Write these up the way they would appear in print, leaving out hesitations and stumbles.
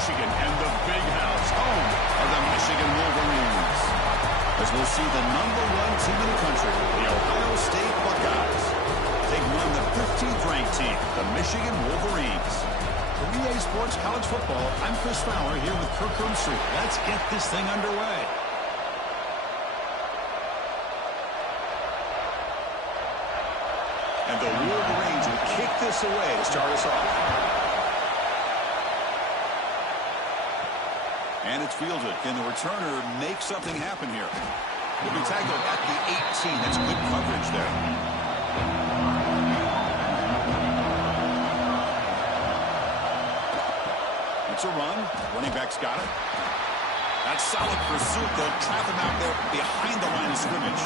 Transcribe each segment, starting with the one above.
Michigan and the big house, home of the Michigan Wolverines. As we'll see the #1 team in the country, the Ohio State Buckeyes, taking on the 15th ranked team, the Michigan Wolverines. For EA Sports College Football, I'm Chris Fowler here with Kirk Herbstreit. Let's get this thing underway. And the Wolverines will kick this away to start us off. And it's fielded. Can the returner make something happen here? He'll be tackled at the 18. That's good coverage there. It's a run. Running back's got it. That's solid pursuit. They'll trap him out there behind the line of scrimmage.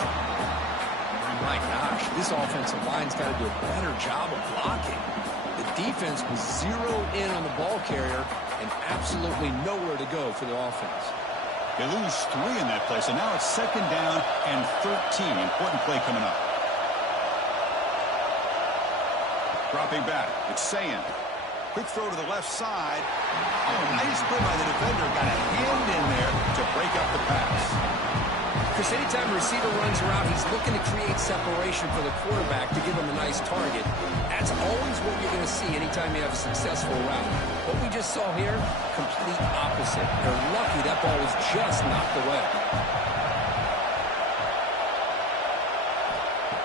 My gosh, this offensive line's got to do a better job of blocking. The defense was zeroed in on the ball carrier and absolutely nowhere to go for the offense. They lose 3 in that play, so now it's 2nd down and 13. Important play coming up. Dropping back, it's Sayin. Quick throw to the left side. Oh, nice play by the defender. Got a hand in there to break up the pass. Chris, anytime a receiver runs around, he's looking to create separation for the quarterback to give him a nice target. That's always what you're going to see anytime you have a successful route. What we just saw here, complete opposite. They're lucky that ball was just knocked away.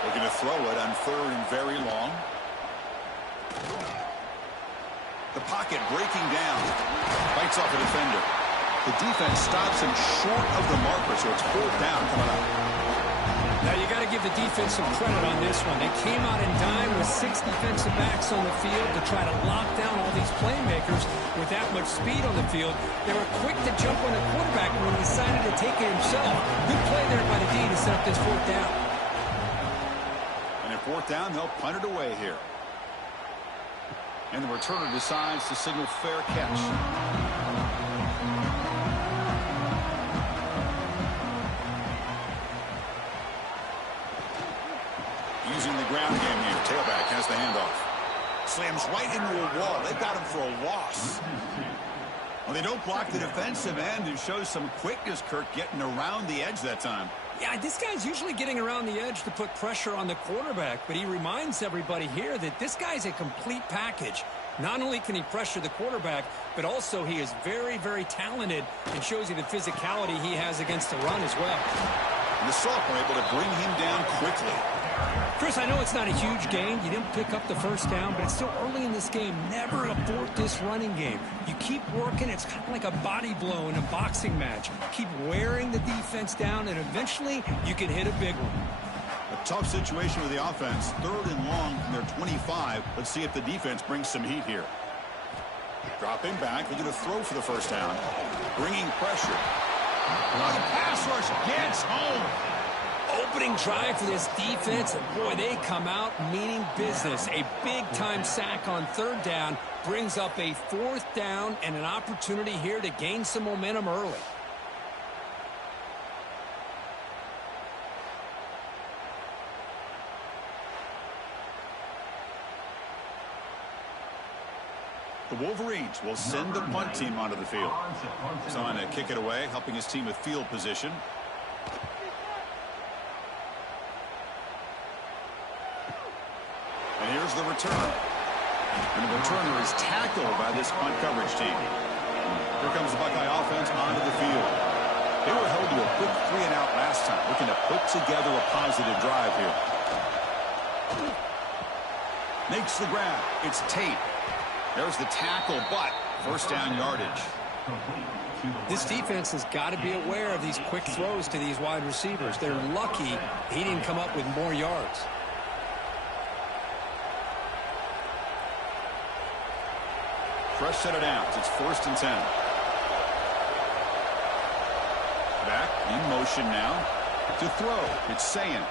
Looking to throw it on 3rd and very long. The pocket breaking down. Bites off a defender. The defense stops him short of the marker, so it's 4th down coming up. Now, you got to give the defense some credit on this one. They came out in dime with 6 defensive backs on the field to try to lock down all these playmakers with that much speed on the field. They were quick to jump on the quarterback when he decided to take it himself. Good play there by the D to set up this 4th down. And at 4th down, they'll punt it away here. And the returner decides to signal fair catch. Using the ground game here. Tailback has the handoff. Slams right into a wall. They've got him for a loss. Well, they don't block the defensive end and shows some quickness, Kirk, getting around the edge that time. Yeah, this guy's usually getting around the edge to put pressure on the quarterback, but he reminds everybody here that this guy's a complete package. Not only can he pressure the quarterback, but also he is very, very talented and shows you the physicality he has against the run as well. And the sophomore able to bring him down quickly. Chris, I know it's not a huge gain. You didn't pick up the 1st down, but it's still early in this game. Never abort this running game. You keep working. It's kind of like a body blow in a boxing match. Keep wearing the defense down, and eventually you can hit a big one. A tough situation with the offense. 3rd and long from their 25. Let's see if the defense brings some heat here. Dropping back. Looking to throw for the 1st down. Bringing pressure. Oh, the pass rush gets home. Opening drive for this defense, and boy, they come out meaning business. A big-time sack on 3rd down brings up a 4th down and an opportunity here to gain some momentum early. The Wolverines will send the punt team onto the field. He's on to kick it away, helping his team with field position. And here's the return. And the returner is tackled by this punt coverage team. Here comes the Buckeye offense onto the field. They were held to a quick 3-and-out last time, looking to put together a positive drive here. Makes the grab. It's Tate. There's the tackle, but 1st down yardage. This defense has got to be aware of these quick throws to these wide receivers. They're lucky he didn't come up with more yards. Fresh set of downs. It's 1st and 10. Back in motion now to throw. It's Sayin.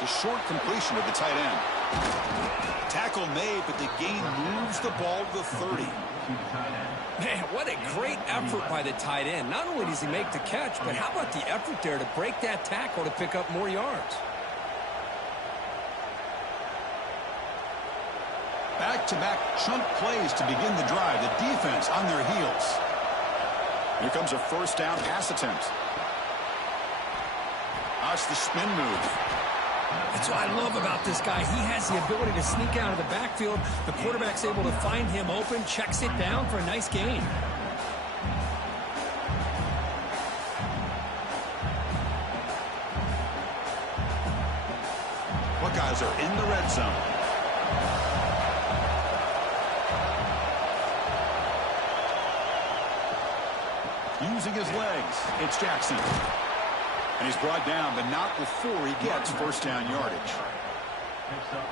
It's a short completion of the tight end. Tackle made, but the gain moves the ball to the 30. Man, what a great effort by the tight end. Not only does he make the catch, but how about the effort there to break that tackle to pick up more yards? Back-to-back chunk plays to begin the drive. The defense on their heels. Here comes a first down pass attempt. Watch the spin move. That's what I love about this guy. He has the ability to sneak out of the backfield. The quarterback's able to find him open, checks it down for a nice gain. Buckeyes are in the red zone. Using his legs, it's Jackson. And he's brought down, but not before he gets first down yardage.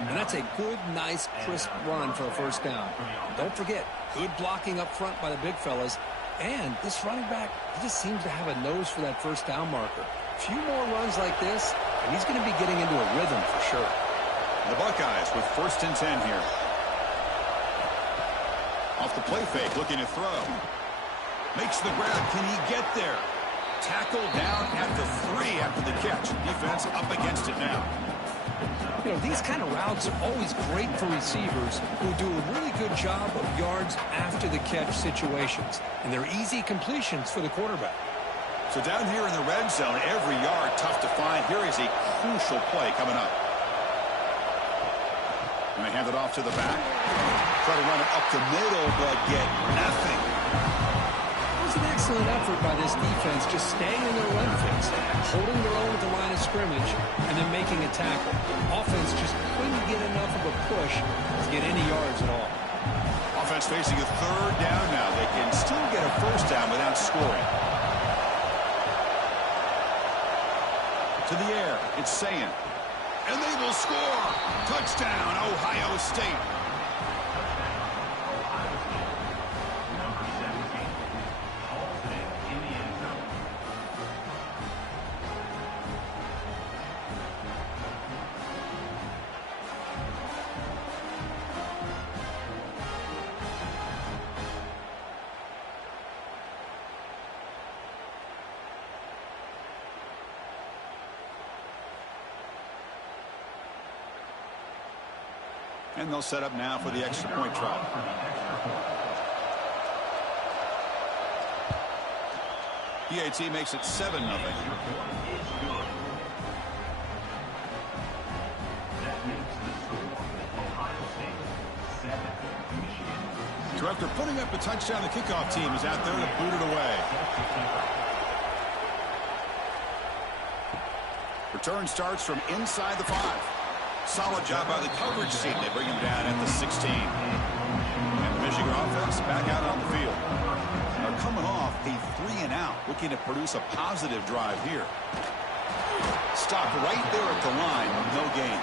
And that's a good, nice, crisp run for a first down. Don't forget, good blocking up front by the big fellas. And this running back, he just seems to have a nose for that first down marker. A few more runs like this, and he's going to be getting into a rhythm for sure. The Buckeyes with first and 10 here. Off the play fake, looking to throw. Makes the grab. Can he get there? Tackle down at the 3 after the catch. Defense up against it now. You know, these kind of routes are always great for receivers who do a really good job of yards after the catch situations. And they're easy completions for the quarterback. So down here in the red zone, every yard tough to find. Here is a crucial play coming up. And they hand it off to the back. Try to run it up the middle, but get nothing. It was an excellent effort by this defense, just staying in their run fix, holding their own at the line of scrimmage, and then making a tackle. Offense just couldn't get enough of a push to get any yards at all. Offense facing a third down now. They can still get a first down without scoring. To the air, it's Sayan. And they will score. Touchdown, Ohio State. And they'll set up now for the extra point try. PAT makes it 7-0. So after putting up a touchdown, the kickoff team is out there to boot it away. Return starts from inside the 5. Solid job by the coverage team. They bring him down at the 16. And the Michigan offense back out on the field. They're coming off a 3-and-out, looking to produce a positive drive here. Stopped right there at the line, no gain.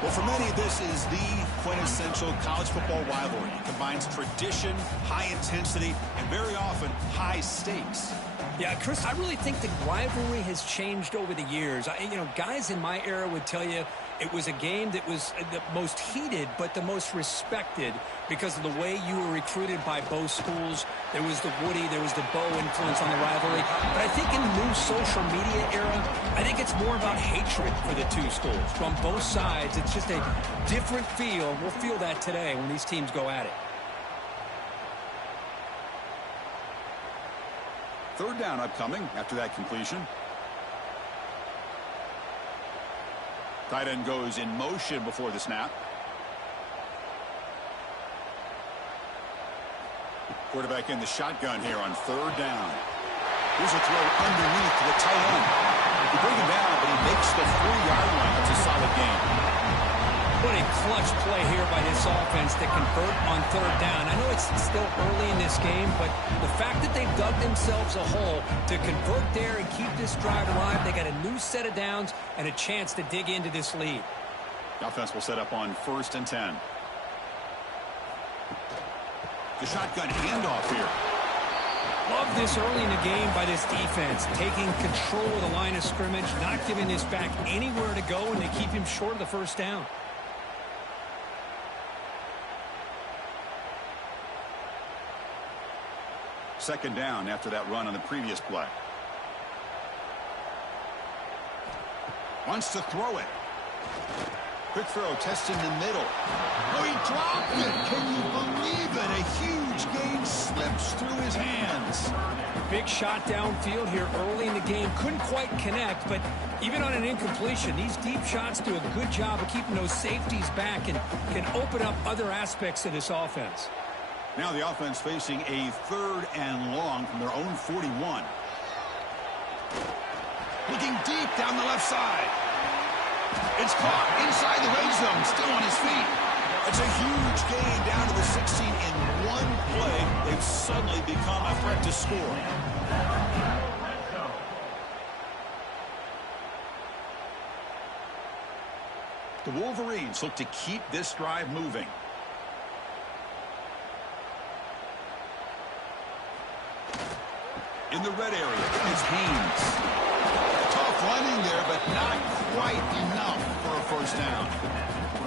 Well, for many, this is the quintessential college football rivalry. It combines tradition, high intensity, and very often high stakes. Yeah, Chris, I really think the rivalry has changed over the years. Guys in my era would tell you it was a game that was the most heated but the most respected because of the way you were recruited by both schools. There was the Woody, there was the Bo influence on the rivalry. But I think in the new social media era, I think it's more about hatred for the two schools. From both sides, it's just a different feel. We'll feel that today when these teams go at it. Third down upcoming after that completion. Tight end goes in motion before the snap. Quarterback in the shotgun here on third down. Here's a throw underneath to the tight end. He brings him down, but he makes the 3-yard line. That's a solid gain. What a clutch play here by this offense to convert on third down. I know it's still early in this game, but the fact that they've dug themselves a hole to convert there and keep this drive alive, they got a new set of downs and a chance to dig into this lead. The offense will set up on first and 10. The shotgun handoff here. Love this early in the game by this defense, taking control of the line of scrimmage, not giving this back anywhere to go, and they keep him short of the first down. Second down after that run on the previous play. Wants to throw it. Quick throw, testing the middle. Oh, he dropped it. Can you believe it? A huge gain slips through his hands. Big shot downfield here early in the game. Couldn't quite connect, but even on an incompletion, these deep shots do a good job of keeping those safeties back and can open up other aspects of this offense. Now the offense facing a 3rd and long from their own 41. Looking deep down the left side. It's caught inside the red zone, still on his feet. It's a huge gain down to the 16 in one play. They've suddenly become a threat to score. The Wolverines look to keep this drive moving. In the red area, it's Haynes. Tough running there, but not quite enough for a first down.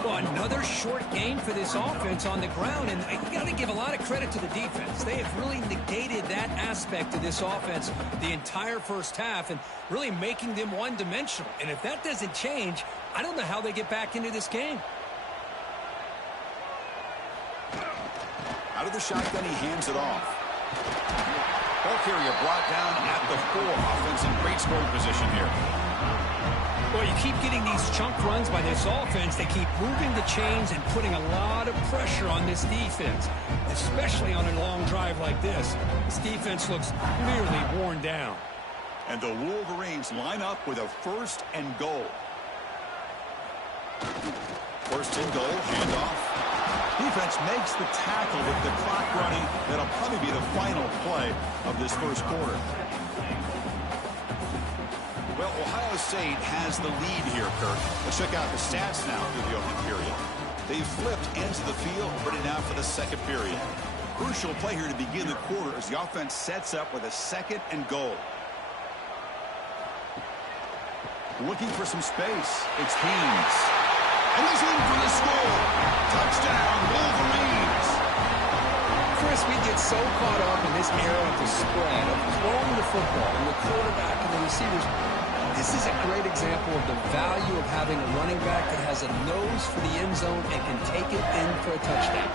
Well, another short gain for this offense on the ground, and you got to give a lot of credit to the defense. They have really negated that aspect of this offense the entire first half and really making them one-dimensional. And if that doesn't change, I don't know how they get back into this game. Out of the shotgun, he hands it off. Ball carrier brought down at the 4. Offense in great scoring position here. Well, you keep getting these chunk runs by this offense. They keep moving the chains and putting a lot of pressure on this defense, especially on a long drive like this. This defense looks clearly worn down. And the Wolverines line up with a 1st and goal. 1st and goal, handoff. Defense makes the tackle with the clock running. That'll probably be the final play of this first quarter. Well, Ohio State has the lead here, Kirk. Let's check out the stats now through the opening period. They've flipped ends of the field, ready now for the second period. Crucial play here to begin the quarter as the offense sets up with a 2nd and goal. Looking for some space. It's Haynes. And he's in for the score. Touchdown, Wolverines. Chris, we get so caught up in this era of the spread, of throwing the football, and the quarterback and the receivers. This is a great example of the value of having a running back that has a nose for the end zone and can take it in for a touchdown.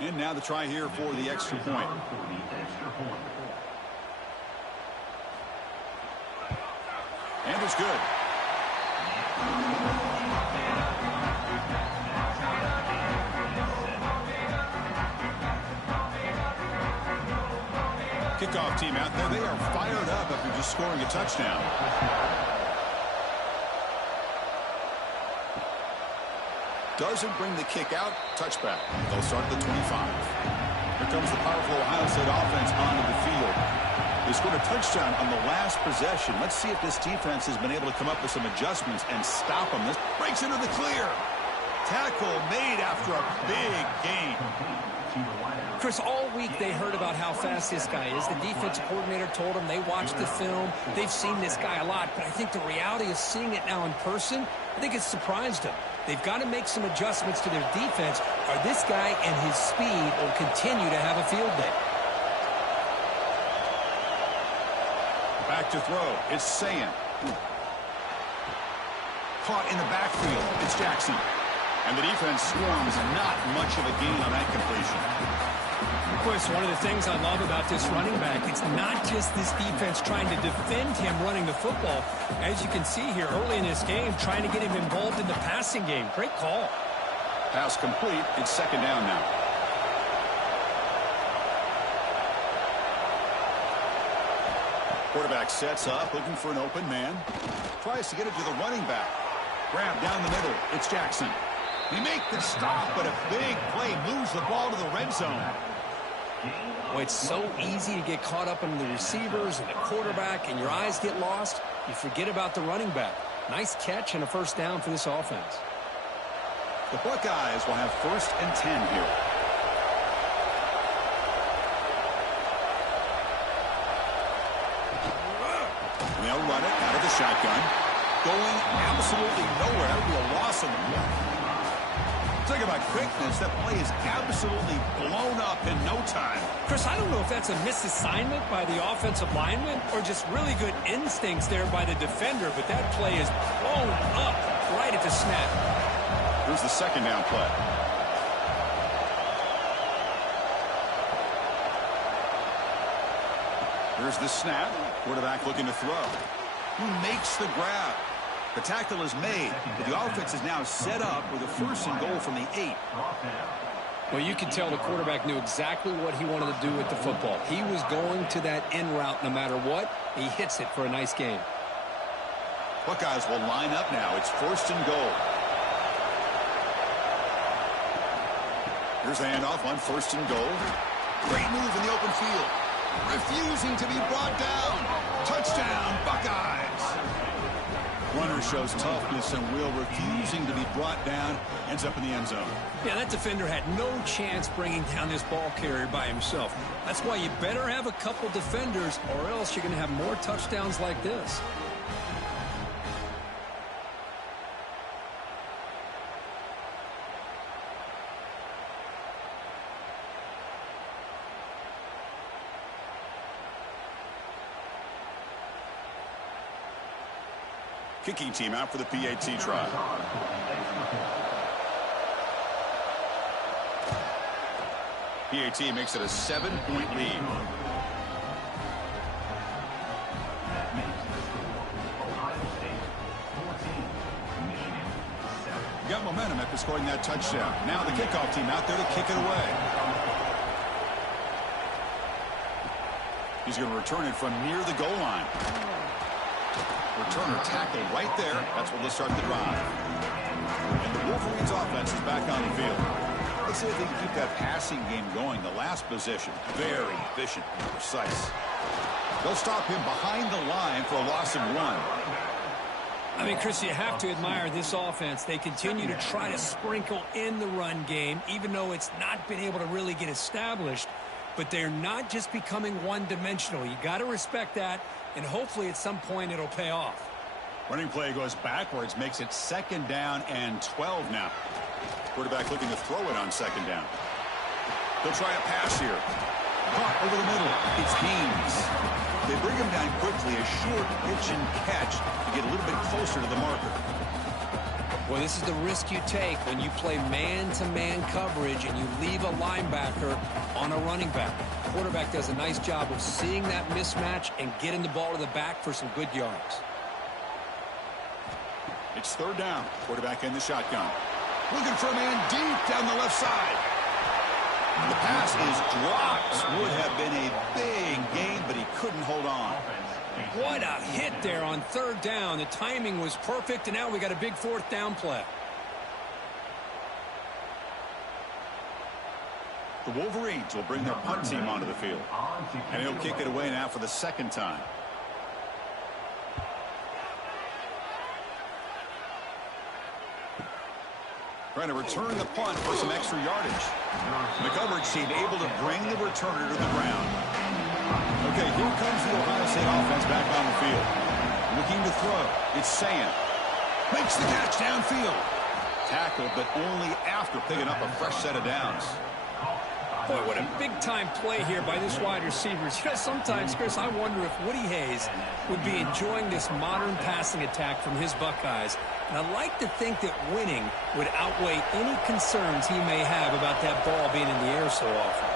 And now the try here for the extra point. And it's good. Kickoff team out there. They are fired up after just scoring a touchdown. Doesn't bring the kick out. Touchback. They'll start at the 25. Here comes the powerful Ohio State offense onto the field. They scored a touchdown on the last possession. Let's see if this defense has been able to come up with some adjustments and stop them. This breaks into the clear. Tackle made after a big gain. Chris, all week they heard about how fast this guy is. The defense coordinator told them they watched the film. They've seen this guy a lot, but I think the reality of seeing it now in person, I think it's surprised them. They've got to make some adjustments to their defense, or this guy and his speed will continue to have a field day. Back to throw. It's Sayan. Caught in the backfield. It's Jackson. And the defense swarms, not much of a gain on that completion. Of course, one of the things I love about this running back, it's not just this defense trying to defend him running the football. As you can see here early in this game, trying to get him involved in the passing game. Great call. Pass complete. It's 2nd down now. Quarterback sets up, looking for an open man. Tries to get it to the running back. Grab down the middle. It's Jackson. He makes the stop, but a big play moves the ball to the red zone. Well, it's so easy to get caught up in the receivers and the quarterback, and your eyes get lost. You forget about the running back. Nice catch and a first down for this offense. The Buckeyes will have 1st and 10 here. And they'll run it out of the shotgun. going absolutely nowhere. That would be a loss on the play. Talk about quickness. That play is absolutely blown up in no time. Chris, I don't know if that's a misassignment by the offensive lineman or just really good instincts there by the defender, but that play is blown up right at the snap. Here's the second down play. Here's the snap. Quarterback looking to throw. Who makes the grab? The tackle is made. The offense is now set up with a 1st and goal from the 8. Well, you can tell the quarterback knew exactly what he wanted to do with the football. He was going to that in route no matter what. He hits it for a nice gain. Buckeyes will line up now. It's 1st and goal. Here's the handoff on 1st and goal. Great move in the open field. Refusing to be brought down. Touchdown, Buckeyes. Runner shows toughness and will, refusing to be brought down. Ends up in the end zone. Yeah, that defender had no chance bringing down this ball carrier by himself. That's why you better have a couple defenders, or else you're going to have more touchdowns like this. Kicking team out for the PAT try. PAT makes it a 7-point lead. Got momentum after scoring that touchdown. Now the kickoff team out there to kick it away. He's going to return it from near the goal line. Returner tackled right there. That's where they'll start the drive. And the Wolverines offense is back on the field. Let's see if they can keep that passing game going. The last possession, very efficient and precise. They'll stop him behind the line for a loss of 1. I mean, Chris, you have to admire this offense. They continue to try to sprinkle in the run game, even though it's not been able to really get established. But they're not just becoming one-dimensional. You got to respect that. And hopefully at some point it'll pay off. Running play goes backwards, makes it 2nd down and 12 now. Quarterback looking to throw it on 2nd down. They'll try a pass here. Caught over the middle. It's Haynes. They bring him down quickly. A short pitch and catch to get a little bit closer to the marker. Well, this is the risk you take when you play man-to-man coverage and you leave a linebacker on a running back. The quarterback does a nice job of seeing that mismatch and getting the ball to the back for some good yards. It's 3rd down. Quarterback in the shotgun. Looking for a man deep down the left side. The pass is dropped. Would have been a big gain, but he couldn't hold on. What a hit there on 3rd down. The timing was perfect, and now we got a big 4th down play. The Wolverines will bring their punt team onto the field. And he'll kick it away now for the 2nd time. Trying to return the punt for some extra yardage. The coverage team able to bring the returner to the ground. Okay, here comes the Ohio State offense back on the field. Looking to throw. It's Sam. Makes the catch downfield. Tackled, but only after picking up a fresh set of downs. Boy, what a big-time play here by this wide receiver. You know, sometimes, Chris, I wonder if Woody Hayes would be enjoying this modern passing attack from his Buckeyes. And I like to think that winning would outweigh any concerns he may have about that ball being in the air so often.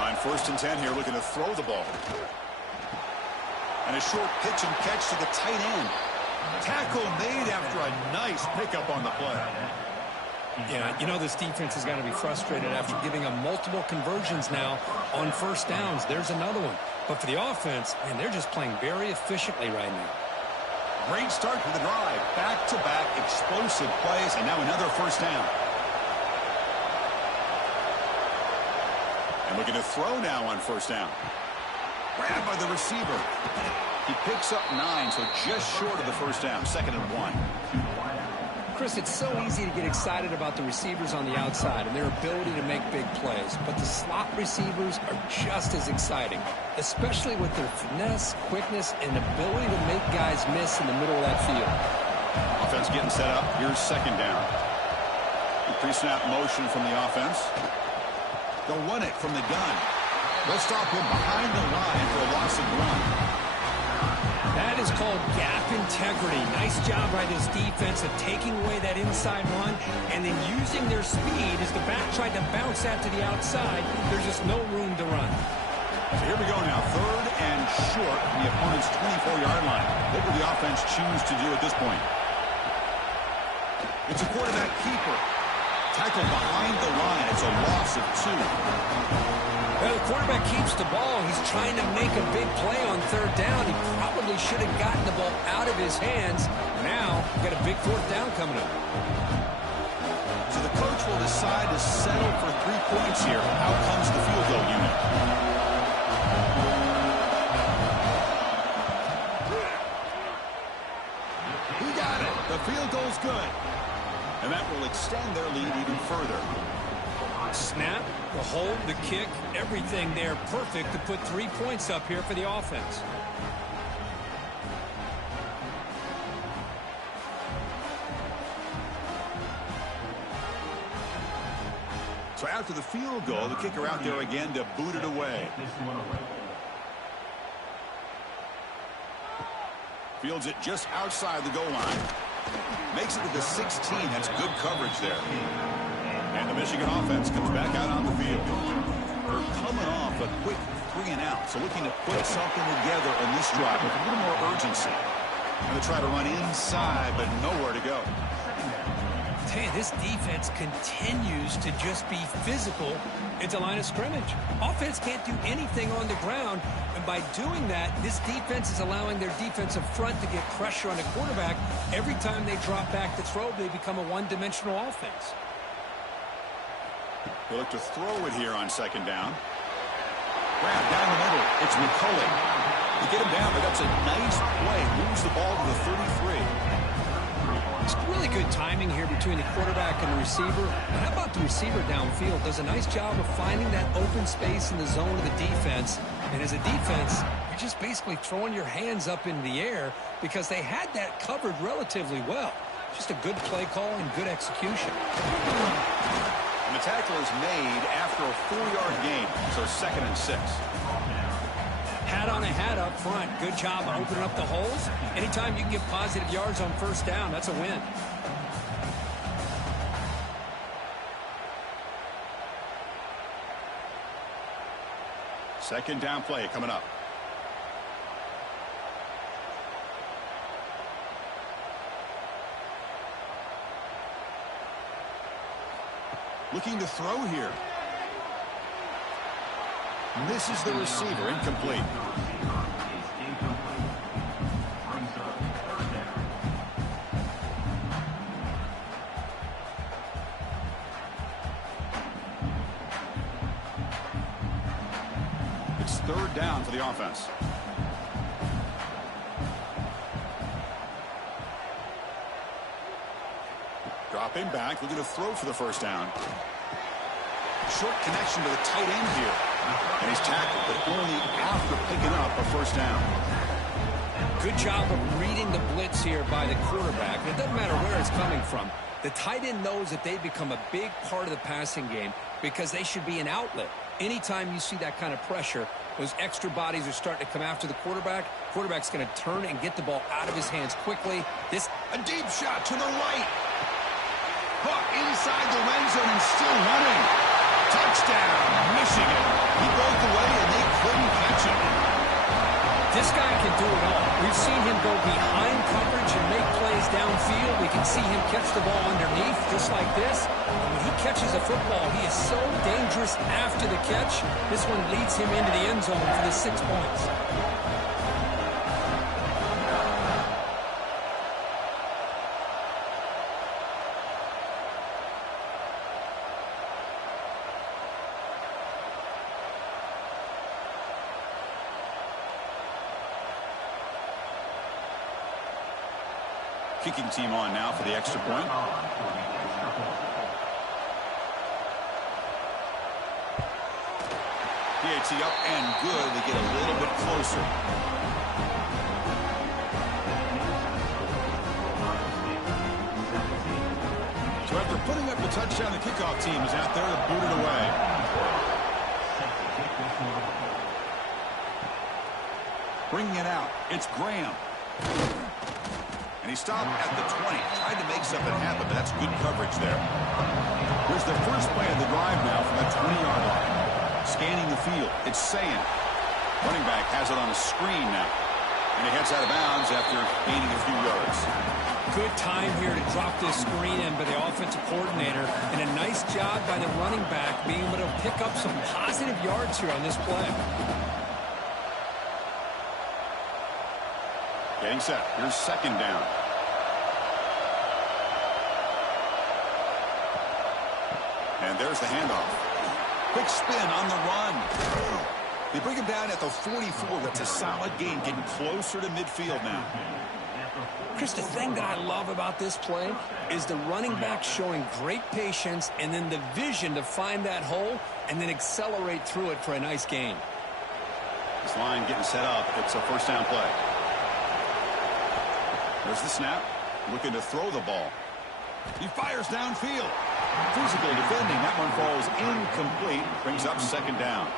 On 1st and 10 here, looking to throw the ball. And a short pitch and catch to the tight end. Tackle made after a nice pickup on the play. Yeah, you know this defense has got to be frustrated after giving them multiple conversions now on 1st downs. There's another one. But for the offense, man, they're just playing very efficiently right now. Great start to the drive. Back-to-back explosive plays, and now another 1st down. And looking to throw now on 1st down. Grabbed by the receiver. He picks up 9, so just short of the 1st down. 2nd and 1. Chris, it's so easy to get excited about the receivers on the outside and their ability to make big plays, but the slot receivers are just as exciting, especially with their finesse, quickness, and ability to make guys miss in the middle of that field. Offense getting set up. Here's second down. Pre-snap motion from the offense. They'll run it from the gun. They'll stop him behind the line for a loss of 1. That is called gap integrity. Nice job by this defense of taking away that inside run and then using their speed as the back tried to bounce that to the outside. There's just no room to run. So here we go now. 3rd and short from the opponent's 24-yard line. What will the offense choose to do at this point? It's a quarterback keeper. Tackled behind the line. It's a loss of 2. Well, the quarterback keeps the ball. He's trying to make a big play on 3rd down. He probably should have gotten the ball out of his hands. Now, got a big 4th down coming up. So the coach will decide to settle for 3 points here. Out comes the field goal unit. He got it. The field goal's good. And that will extend their lead even further. Snap, the hold, the kick, everything there perfect to put 3 points up here for the offense. So after the field goal, the kicker out there again to boot it away. Fields it just outside the goal line. Makes it to the 16. That's good coverage there. And the Michigan offense comes back out on the field. They're coming off a quick 3 and out. So looking to put something together on this drive with a little more urgency. Going to try to run inside, but nowhere to go. Hey, this defense continues to just be physical at the line of scrimmage. Offense can't do anything on the ground, and by doing that, this defense is allowing their defensive front to get pressure on the quarterback. Every time they drop back to throw, they become a one-dimensional offense. They look to throw it here on 2nd down. Grab down the middle. It's McCulley. To get him down, but that's a nice play. Moves the ball to the 33. It's really good timing here between the quarterback and the receiver. But how about the receiver downfield? Does a nice job of finding that open space in the zone of the defense. And as a defense, you're just basically throwing your hands up in the air because they had that covered relatively well. Just a good play call and good execution. And the tackle is made after a 4-yard gain, so 2nd and 6. Hat on a hat up front. Good job of opening up the holes. Anytime you can get positive yards on 1st down, that's a win. Second down play coming up. Looking to throw here. Misses the receiver. Incomplete. It's 3rd down for the offense. Dropping back, looking to throw for the 1st down. Short connection to the tight end here. And he's tackled, but only after picking up a 1st down. Good job of reading the blitz here by the quarterback. It doesn't matter where it's coming from. The tight end knows that they've become a big part of the passing game because they should be an outlet. Anytime you see that kind of pressure, those extra bodies are starting to come after the quarterback. Quarterback's going to turn and get the ball out of his hands quickly. A deep shot to the right. Hook inside the end zone and still running. Touchdown, Michigan. He broke away and they couldn't catch him. This guy can do it all. We've seen him go behind coverage and make plays downfield. We can see him catch the ball underneath just like this. And when he catches a football, he is so dangerous after the catch. This one leads him into the end zone for the 6 points. Kicking team on now for the extra point. PAT up and good. They get a little bit closer. So after putting up the touchdown, the kickoff team is out there to boot it away. Bringing it out, it's Graham. And he stopped at the 20. Tried to make something happen, but that's good coverage there. Here's the first play of the drive now from the 20-yard line. Scanning the field, it's Sayan. Running back has it on a screen now. And he heads out of bounds after gaining a few yards. Good time here to drop this screen in by the offensive coordinator. And a nice job by the running back being able to pick up some positive yards here on this play. Getting set. Here's second down. And there's the handoff. Quick spin on the run. They bring him down at the 44. That's a solid gain, getting closer to midfield now. Chris, the thing that I love about this play is the running back showing great patience and then the vision to find that hole and then accelerate through it for a nice gain. This line getting set up. It's a first down play. There's the snap. Looking to throw the ball. He fires downfield. Physical defending. That one falls incomplete. Brings up second down.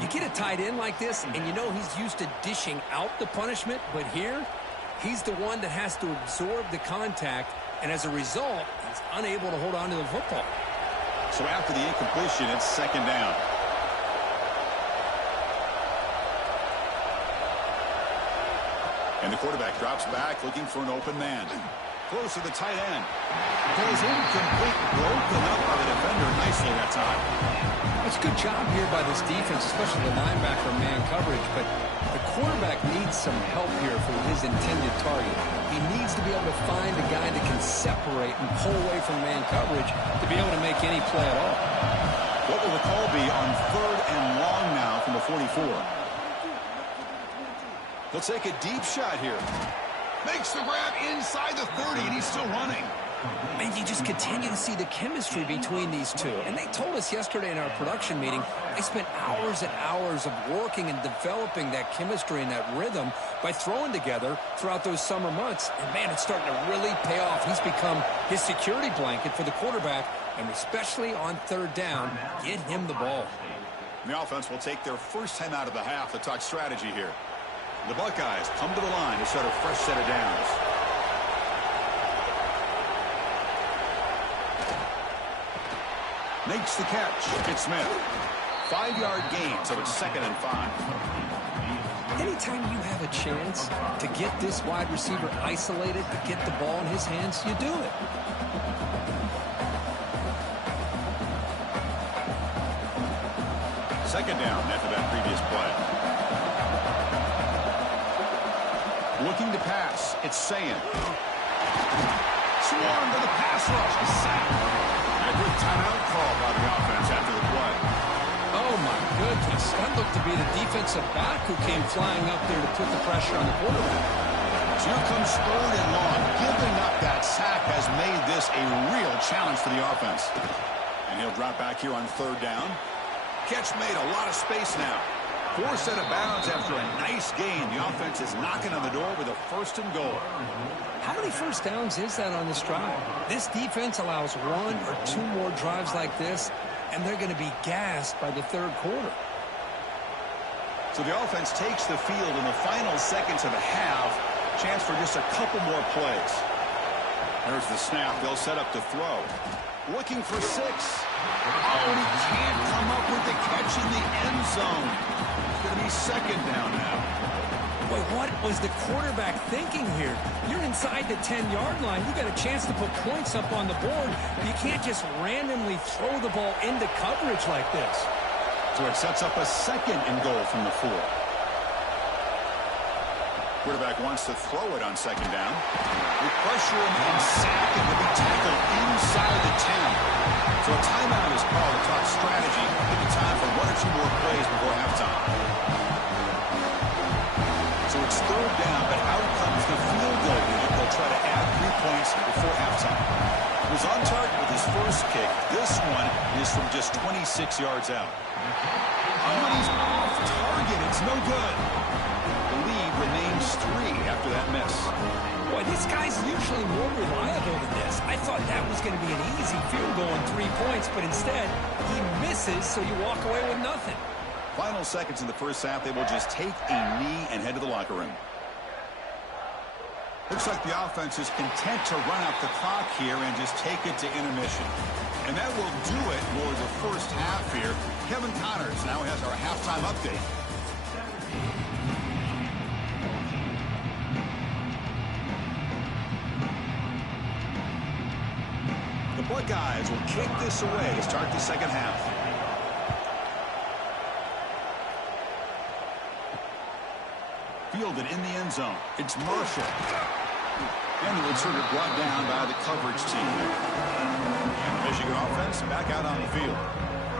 You get a tight end like this, and you know he's used to dishing out the punishment, but here, he's the one that has to absorb the contact, and as a result, he's unable to hold on to the football. So after the incompletion, it's second down. And the quarterback drops back, looking for an open man. Throws to the tight end. Throws incomplete, broken up by the defender nicely that time. It's a good job here by this defense, especially the linebacker man coverage, but the quarterback needs some help here for his intended target. He needs to be able to find a guy that can separate and pull away from man coverage to be able to make any play at all. What will the call be on third and long now from the 44? He'll take a deep shot here. Makes the grab inside the 30, and he's still running. And you just continue to see the chemistry between these two. And they told us yesterday in our production meeting, they spent hours and hours of working and developing that chemistry and that rhythm by throwing together throughout those summer months. And, man, it's starting to really pay off. He's become his security blanket for the quarterback, and especially on third down, get him the ball. The offense will take their first 10 out of the half to talk strategy here. The Buckeyes come to the line to start a fresh set of downs. Makes the catch. It's Smith. 5-yard gain, so it's 2nd and 5. Anytime you have a chance to get this wide receiver isolated, to get the ball in his hands, you do it. Second down after that previous play. Looking to pass. It's Sayan. Swarm to the pass rush. A sack. A good timeout call by the offense after the play. Oh, my goodness. That looked to be the defensive back who came flying up there to put the pressure on the quarterback. So here comes third and long. Giving up that sack has made this a real challenge for the offense. And he'll drop back here on third down. Catch made, a lot of space now. 4 set of bounds after a nice gain. The offense is knocking on the door with a 1st and goal. How many first downs is that on this drive? This defense allows 1 or 2 more drives like this, and they're going to be gassed by the third quarter. So the offense takes the field in the final seconds of the half. Chance for just a couple more plays. There's the snap. They'll set up to throw. Looking for 6. Oh, he can't come up with the catch in the end zone. It's going to be second down now. Boy, what was the quarterback thinking here? You're inside the 10-yard line. You got a chance to put points up on the board. You can't just randomly throw the ball into coverage like this. So it sets up a 2nd and goal from the 4. Quarterback wants to throw it on 2nd down. We pressure him and sack him to be tackled inside the 10. So a timeout is called to talk strategy. Give it time for 1 or 2 more plays before halftime. So it's third down, but out comes the field goal unit. They'll try to add points before halftime. He was on target with his first kick. This one is from just 26 yards out. Oh, and he's off target. It's no good. The lead remains 3 after that miss. Boy, this guy's usually more reliable than this. I thought that was going to be an easy field goal and 3 points, but instead, he misses, so you walk away with nothing. Final seconds in the first half, they will just take a knee and head to the locker room. Looks like the offense is content to run out the clock here and just take it to intermission. And that will do it for the first half here. Kevin Connors now has our halftime update. The Buckeyes will kick this away to start the second half. Fielded in the end zone. It's Marshall. And the returner brought down by the coverage team. Michigan offense back out on the field.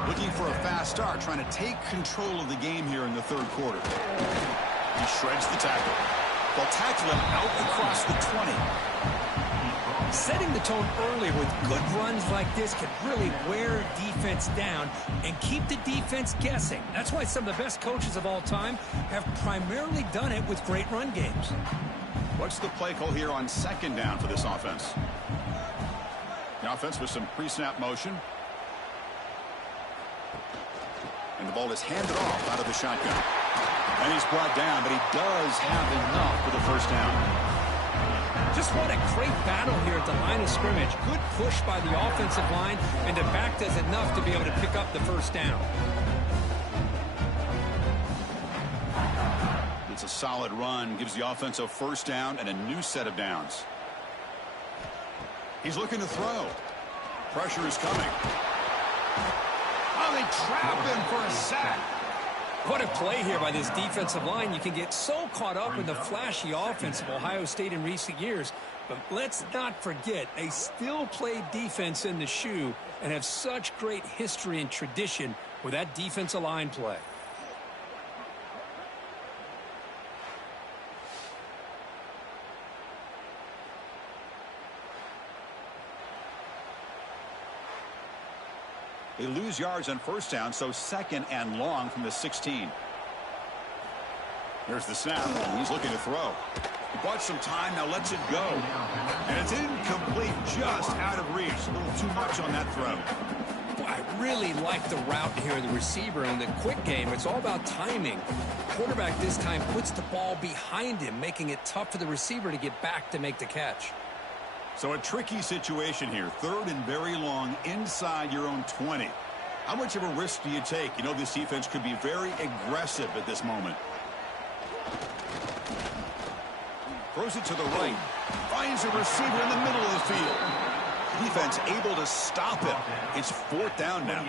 Looking for a fast start, trying to take control of the game here in the third quarter. He shreds the tackle. They'll tackle him out across the 20. Setting the tone early with good runs like this can really wear defense down and keep the defense guessing. That's why some of the best coaches of all time have primarily done it with great run games. What's the play call here on second down for this offense? The offense with some pre-snap motion. And the ball is handed off out of the shotgun. And he's brought down, but he does have enough for the first down. Just what a great battle here at the line of scrimmage. Good push by the offensive line, and the back does enough to be able to pick up the first down. It's a solid run, gives the offense a first down and a new set of downs. He's looking to throw. Pressure is coming. Oh, they trap him for a sack. What a play here by this defensive line. You can get so caught up in the flashy offense of Ohio State in recent years. But let's not forget, they still play defense in the shoe and have such great history and tradition with that defensive line play. They lose yards on first down, so second and long from the 16. Here's the snap, and he's looking to throw. He bought some time, now lets it go. And it's incomplete, just out of reach. A little too much on that throw. Well, I really like the route here of the receiver. In the quick game, it's all about timing. The quarterback this time puts the ball behind him, making it tough for the receiver to get back to make the catch. So a tricky situation here. Third and very long inside your own 20. How much of a risk do you take? You know this defense could be very aggressive at this moment. Throws it to the right. Finds a receiver in the middle of the field. Defense able to stop him. It's fourth down now.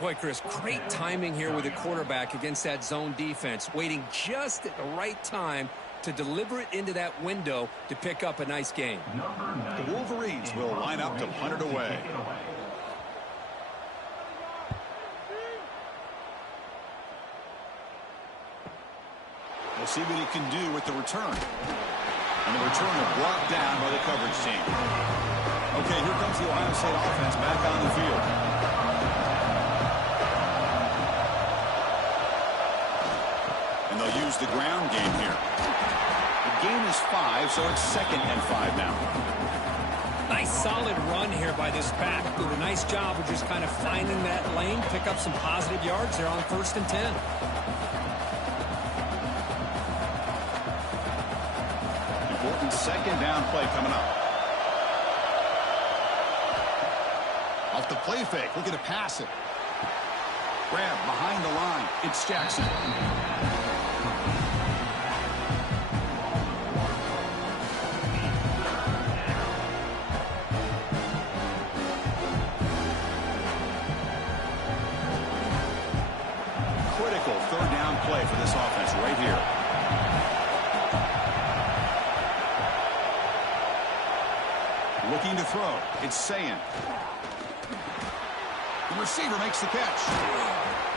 Boy, Chris, great timing here with the quarterback against that zone defense. Waiting just at the right time to deliver it into that window to pick up a nice gain. The Wolverines will line up to punt it away. We'll see what he can do with the return. And the returner brought down by the coverage team. Okay, here comes the Ohio State offense back on the field. And they'll use the ground game here. The gain is 5, so it's second and 5 now. Nice solid run here by this back. Did a nice job of just kind of finding that lane, pick up some positive yards there on 1st and 10. Important second down play coming up. Off the play fake, looking to pass it. Grab behind the line. It's Jackson. Critical third down play for this offense right here. Looking to throw. It's Sayin. The receiver makes the catch.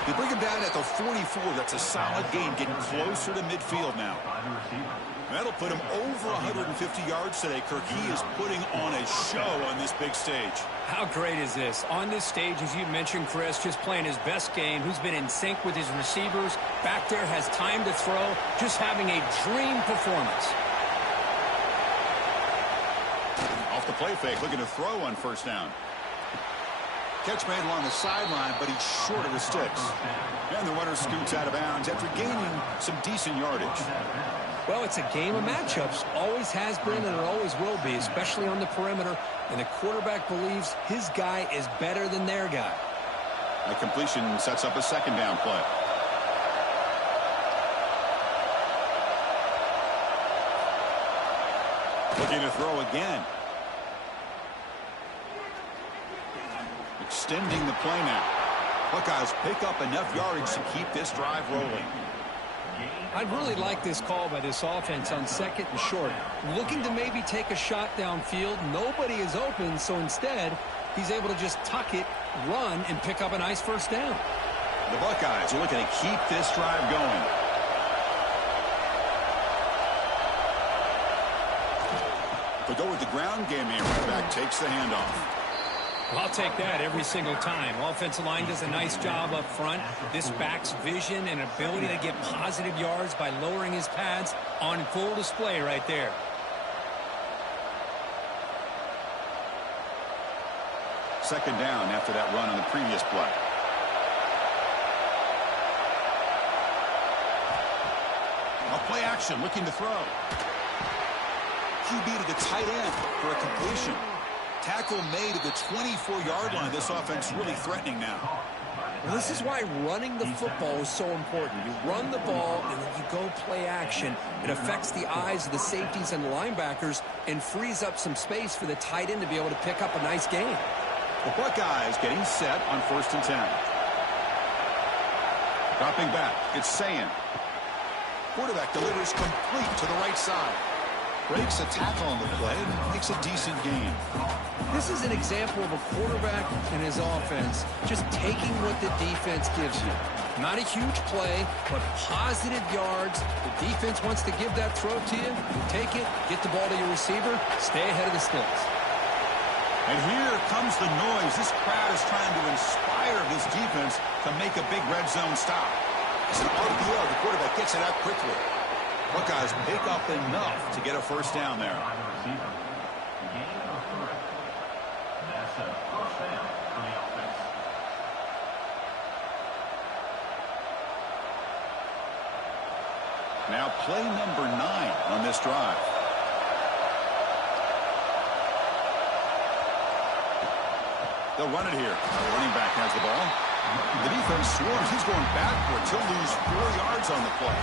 They bring him down at the 44. That's a solid gain, getting closer to midfield now. That'll put him over 150 yards today, Kirk. He is putting on a show on this big stage. How great is this? On this stage, as you mentioned, Chris, just playing his best game. Who's been in sync with his receivers. Back there, has time to throw. Just having a dream performance. Off the play fake, looking to throw on first down. Catch made along the sideline, but he's short of the sticks. And the runner scoots out of bounds after gaining some decent yardage. Well, it's a game of matchups. Always has been and it always will be, especially on the perimeter. And the quarterback believes his guy is better than their guy. A completion sets up a second down play. Looking to throw again. Extending the play now. Buckeyes pick up enough yardage to keep this drive rolling. I'd really like this call by this offense on second and short. Looking to maybe take a shot downfield. Nobody is open, so instead, he's able to just tuck it, run, and pick up a nice first down. The Buckeyes are looking to keep this drive going. They go with the ground game here. Right back takes the handoff. I'll take that every single time. Offensive line does a nice job up front. This back's vision and ability to get positive yards by lowering his pads on full display right there. Second down after that run on the previous play. A play action, looking to throw. QB to the tight end for a completion. Tackle made at the 24-yard line. This offense really threatening now. Well, this is why running the football is so important. You run the ball, and then you go play action. It affects the eyes of the safeties and linebackers and frees up some space for the tight end to be able to pick up a nice gain. The Buckeyes getting set on 1st and 10. Dropping back, it's Sayin. Quarterback delivers complete to the right side. Breaks a tackle on the play and makes a decent gain. This is an example of a quarterback and his offense just taking what the defense gives you. Not a huge play, but positive yards. The defense wants to give that throw to you. Take it, get the ball to your receiver, stay ahead of the sticks. And here comes the noise. This crowd is trying to inspire this defense to make a big red zone stop. It's an RPO. The quarterback gets it out quickly. Buckeyes pick up enough to get a first down there. Now play number 9 on this drive. They'll run it here. The running back has the ball. The defense swarms. He's going backwards. He'll lose 4 yards on the play.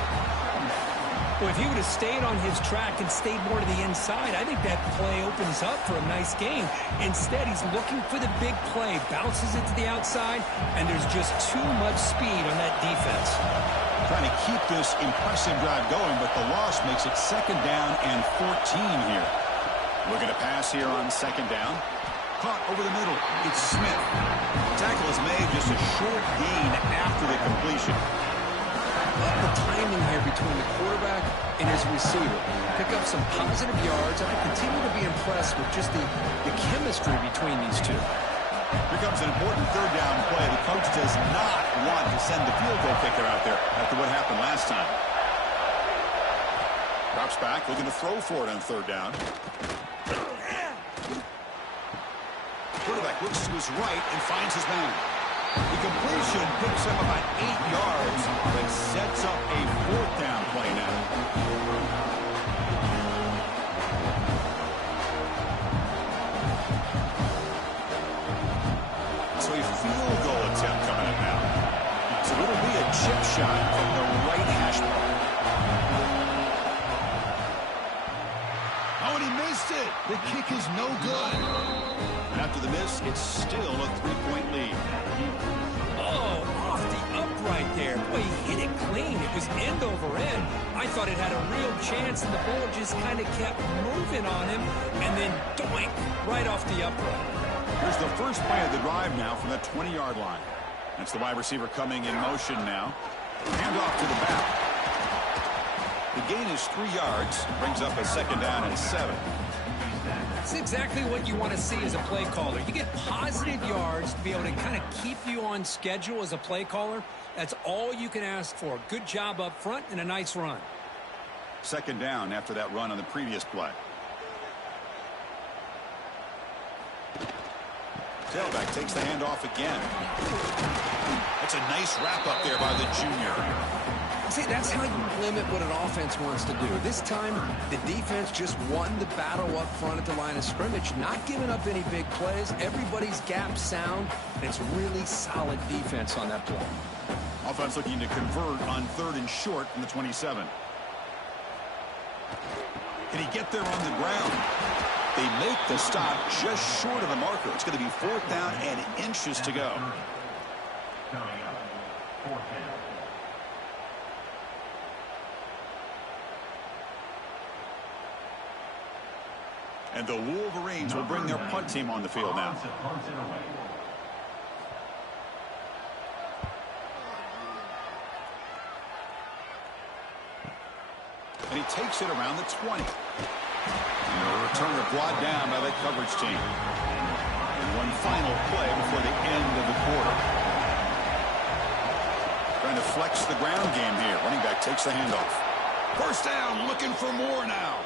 Well, if he would have stayed on his track and stayed more to the inside, I think that play opens up for a nice game. Instead, he's looking for the big play, bounces it to the outside, and there's just too much speed on that defense. Trying to keep this impressive drive going, but the loss makes it 2nd down and 14 here. Looking to pass here on 2nd down. Caught over the middle. It's Smith. Tackle is made, just a short gain after the completion. Love the timing here between the quarterback and his receiver. Pick up some positive yards. I continue to be impressed with just the chemistry between these two. Here comes an important 3rd down play. The coach does not want to send the field goal kicker out there after what happened last time. Drops back, looking to throw for it on 3rd down. Quarterback looks to his right and finds his man. The completion picks up about 8 yards, but sets up a 4th down play now. So a field goal attempt coming up now. So it'll be a chip shot from the right hash mark. Oh, and he missed it. The kick is no good. And after the miss, it's still a 3-point lead. Oh, off the upright there. Boy, he hit it clean. It was end over end. I thought it had a real chance, and the ball just kind of kept moving on him, and then doink, right off the upright. Here's the first play of the drive now from the 20-yard line. That's the wide receiver coming in motion now. Hand off to the back. The gain is 3 yards, brings up a 2nd down and 7. That's exactly what you want to see as a play caller. You get positive yards to be able to kind of keep you on schedule as a play caller. That's all you can ask for. Good job up front and a nice run. 2nd down after that run on the previous play. Tailback takes the handoff again. That's a nice wrap up there by the junior. See, that's how you limit what an offense wants to do. This time, the defense just won the battle up front at the line of scrimmage, not giving up any big plays. Everybody's gap sound, and it's really solid defense on that play. Offense looking to convert on 3rd and short from the 27. Can he get there on the ground? They make the stop just short of the marker. It's going to be 4th down and inches to go. And the Wolverines will bring their punt team on the field now. And he takes it around the 20. And a returner brought down by the coverage team. And one final play before the end of the quarter. Trying to flex the ground game here. Running back takes the handoff. 1st down, looking for more now.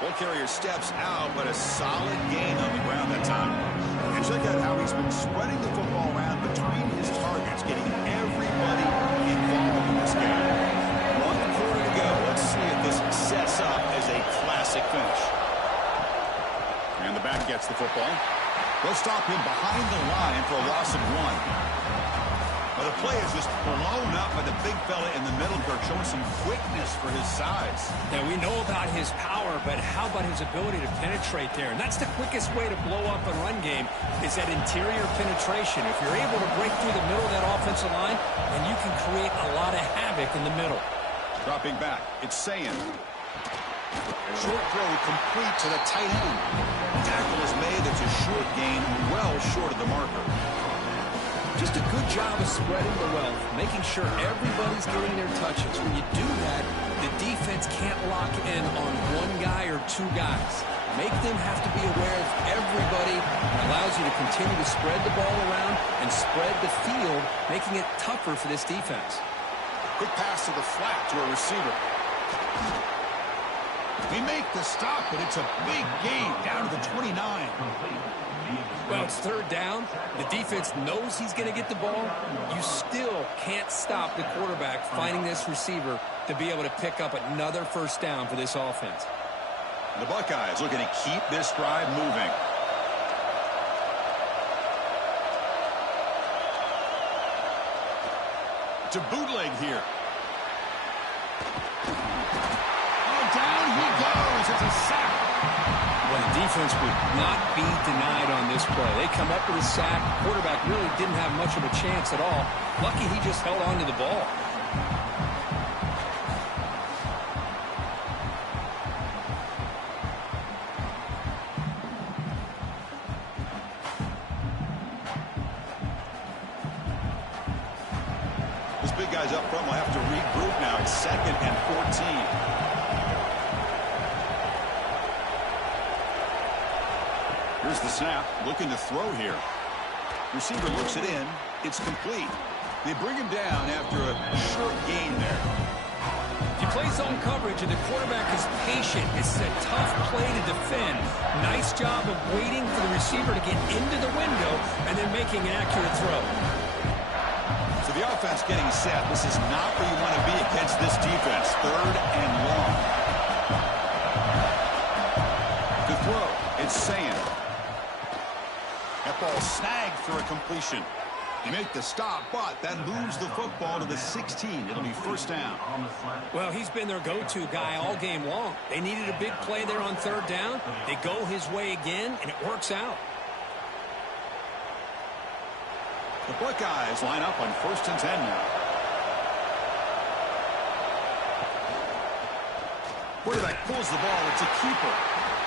Ball carrier steps out, but a solid gain on the ground that time. And check out how he's been spreading the football around between his targets, getting everybody involved in this game. 1 quarter to go. Let's see if this sets up as a classic finish. And the back gets the football. They'll stop him behind the line for a loss of 1. Well, the play is just blown up by the big fella in the middle, Kirk, showing some quickness for his size. Now, we know about his power, but how about his ability to penetrate there? And that's the quickest way to blow up a run game is that interior penetration. If you're able to break through the middle of that offensive line, then you can create a lot of havoc in the middle. Dropping back, it's Sayin. Short throw complete to the tight end. Tackle is made. That's a short gain, well short of the marker. Just a good job of spreading the wealth, making sure everybody's getting their touches. When you do that, the defense can't lock in on 1 guy or 2 guys. Make them have to be aware of everybody. It allows you to continue to spread the ball around and spread the field, making it tougher for this defense. Quick pass to the flat to a receiver. We make the stop, but it's a big gain down to the 29. Well, it's 3rd down. The defense knows he's going to get the ball. You still can't stop the quarterback finding this receiver to be able to pick up another 1st down for this offense. The Buckeyes looking to keep this drive moving. To bootleg here. Oh, down he goes. It's a sack. Well, the defense would not be denied on this play. They come up with a sack. The quarterback really didn't have much of a chance at all. Lucky he just held on to the ball. Those big guys up front will have to regroup now. It's 2nd and 14. Here's the snap, looking to throw here. Receiver looks it in. It's complete. They bring him down after a short gain there. If you play zone coverage and the quarterback is patient, it's a tough play to defend. Nice job of waiting for the receiver to get into the window and then making an accurate throw. So the offense getting set. This is not where you want to be against this defense. 3rd and long. The throw, it's Sayin. That ball snagged for a completion. They make the stop, but that moves the football to the 16. It'll be 1st down. Well, he's been their go-to guy all game long. They needed a big play there on 3rd down. They go his way again, and it works out. The Buckeyes line up on 1st and 10 now. Quarterback pulls the ball. It's a keeper.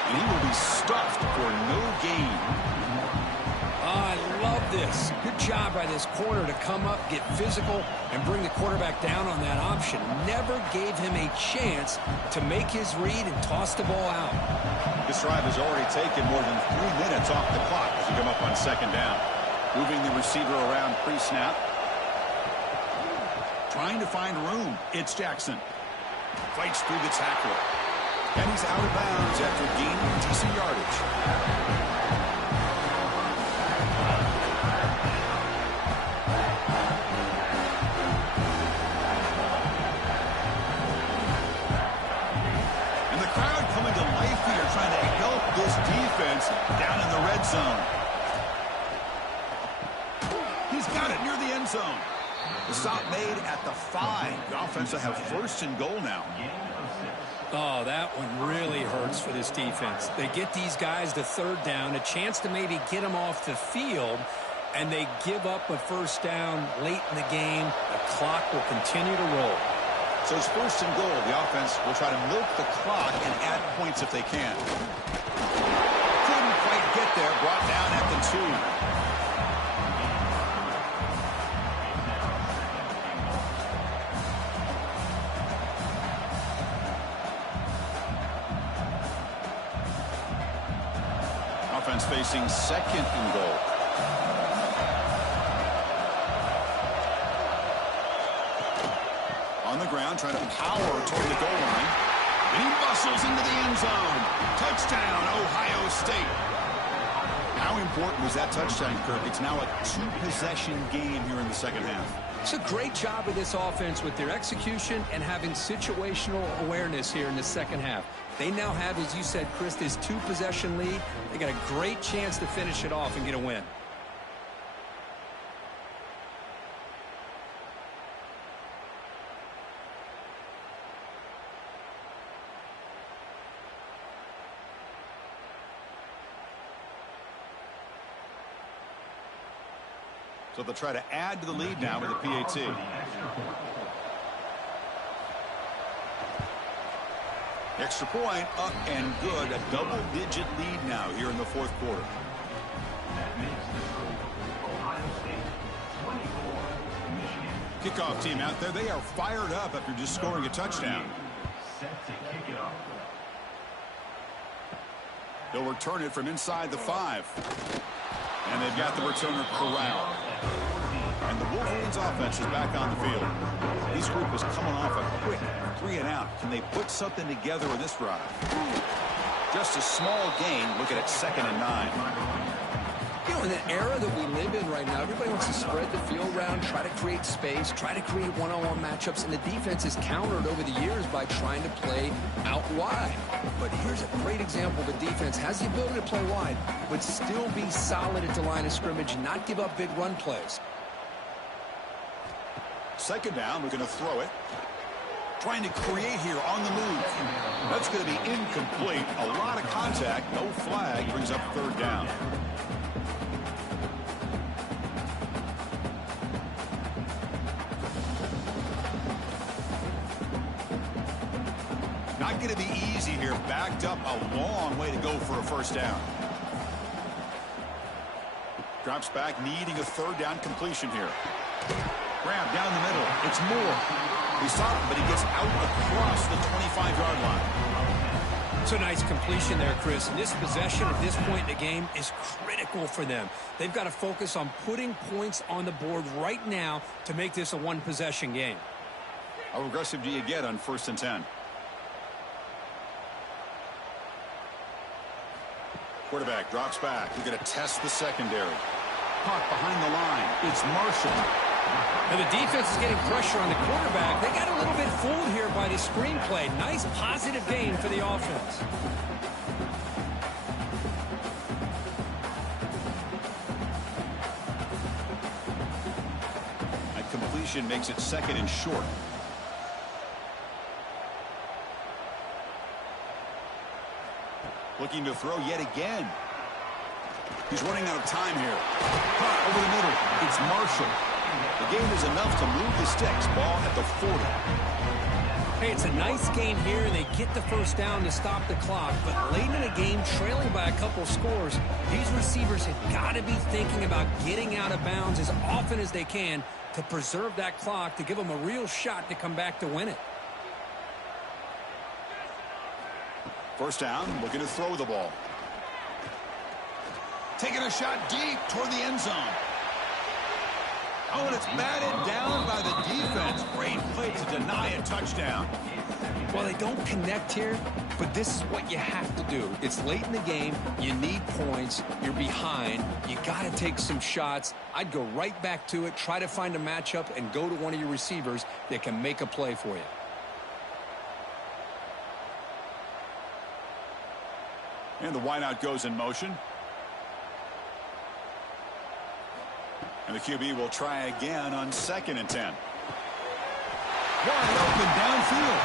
And he will be stuffed for no gain. I love love this. Good job by this corner to come up, get physical, and bring the quarterback down on that option. Never gave him a chance to make his read and toss the ball out. This drive has already taken more than 3 minutes off the clock as we come up on second down. Moving the receiver around pre-snap. Trying to find room. It's Jackson. Fights through the tackler. And he's out of bounds after gaining decent yardage. And the crowd coming to life here, trying to help this defense down in the red zone. He's got it near the end zone. The stop made at the 5. The offense will have first and goal now. Oh, that one really hurts for this defense. They get these guys to third down, a chance to maybe get them off the field, and they give up a first down late in the game. The clock will continue to roll. So it's first and goal. The offense will try to milk the clock and add points if they can. Couldn't quite get there. Brought down at the 2. Offense facing second and goal. On the ground, trying to power toward the goal line. And he bustles into the end zone. Touchdown, Ohio State. How important was that touchdown, Kirk? It's now a 2-possession game here in the second half. It's a great job of this offense with their execution and having situational awareness here in the second half. They now have, as you said, Chris, this 2-possession lead. They got a great chance to finish it off and get a win. So they'll try to add to the lead now with a PAT. Extra point up and good. A double-digit lead now here in the fourth quarter. Kickoff team out there. They are fired up after just scoring a touchdown. They'll return it from inside the 5. And they've got the returner corralled. And the Wolverines offense is back on the field. This group is coming off a quick 3-and-out. Can they put something together in this drive? Just a small gain. Look at it, 2nd and 9. You know, in the era that we live in right now, everybody wants to spread the field around, try to create space, try to create one-on-one matchups, and the defense is countered over the years by trying to play out wide. But here's a great example. The defense has the ability to play wide, but still be solid at the line of scrimmage and not give up big run plays. Second down, we're going to throw it. Trying to create here on the move. That's going to be incomplete. A lot of contact, no flag, brings up third down. Not going to be easy here. Backed up a long way to go for a first down. Drops back, needing a third down completion here. Grab down the middle. It's Moore. He saw him, but he gets out across the 25-yard line. It's a nice completion there, Chris. And this possession at this point in the game is critical for them. They've got to focus on putting points on the board right now to make this a one-possession game. How aggressive do you get on 1st and 10? Quarterback drops back. We're going to test the secondary. Puck behind the line. It's Marshall. And the defense is getting pressure on the quarterback. They got a little bit fooled here by the screenplay. Nice positive gain for the offense. That completion makes it 2nd and short. Looking to throw yet again. He's running out of time here. Caught over the middle. It's Marshall. The gain is enough to move the sticks. Ball at the 40. Hey, it's a nice game here, and they get the first down to stop the clock. But late in the game, trailing by a couple scores, these receivers have got to be thinking about getting out of bounds as often as they can to preserve that clock, to give them a real shot to come back to win it. First down, looking to throw the ball. Taking a shot deep toward the end zone. Oh, and it's batted down by the defense. Great play to deny a touchdown. Well, they don't connect here, but this is what you have to do. It's late in the game. You need points. You're behind. You got to take some shots. I'd go right back to it, try to find a matchup, and go to one of your receivers that can make a play for you. And the wideout goes in motion. And the QB will try again on 2nd and 10. Wide open downfield.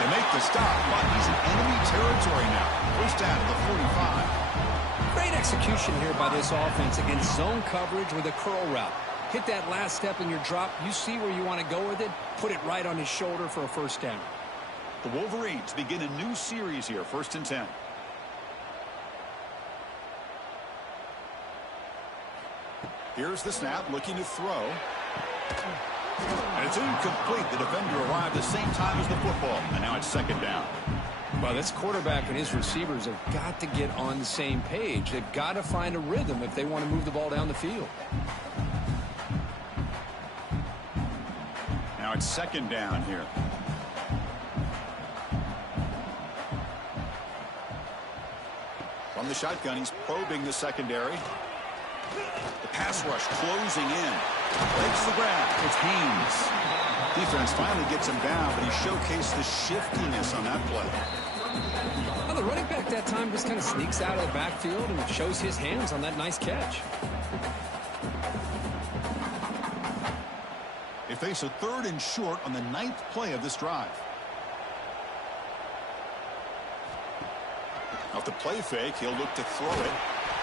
They make the stop, but he's in enemy territory now. First down at the 45. Great execution here by this offense against zone coverage with a curl route. Hit that last step in your drop. You see where you want to go with it. Put it right on his shoulder for a first down. The Wolverines begin a new series here. 1st and 10. Here's the snap, looking to throw. And it's incomplete. The defender arrived the same time as the football. And now it's 2nd down. Well, this quarterback and his receivers have got to get on the same page. They've got to find a rhythm if they want to move the ball down the field. Now it's 2nd down here. From the shotgun, he's probing the secondary. The pass rush closing in. Breaks the grab. It's Haynes. Defense finally gets him down, but he showcased the shiftiness on that play. Well, the running back that time just kind of sneaks out of the backfield and shows his hands on that nice catch. They face a 3rd and short on the 9th play of this drive. Off the play fake, he'll look to throw it.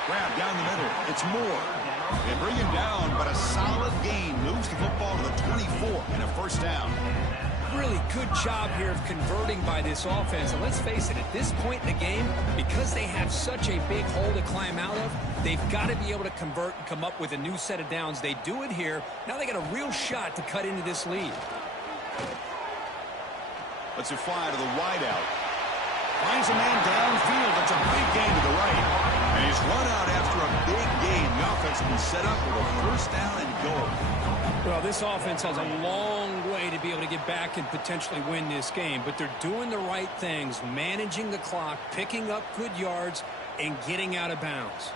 Grab down the middle. It's Moore. They bring him down, but a solid gain moves the football to the 24 and a first down. Really good job here of converting by this offense. And let's face it, at this point in the game, because they have such a big hole to climb out of, they've got to be able to convert and come up with a new set of downs. They do it here. Now they got a real shot to cut into this lead. Let's it fly to the wideout. Finds a man downfield. That's a big gain to the right. And he's run out after a big gain. The offense has been set up with a first down and goal. Well, this offense has a long way to be able to get back and potentially win this game. But they're doing the right things, managing the clock, picking up good yards, and getting out of bounds.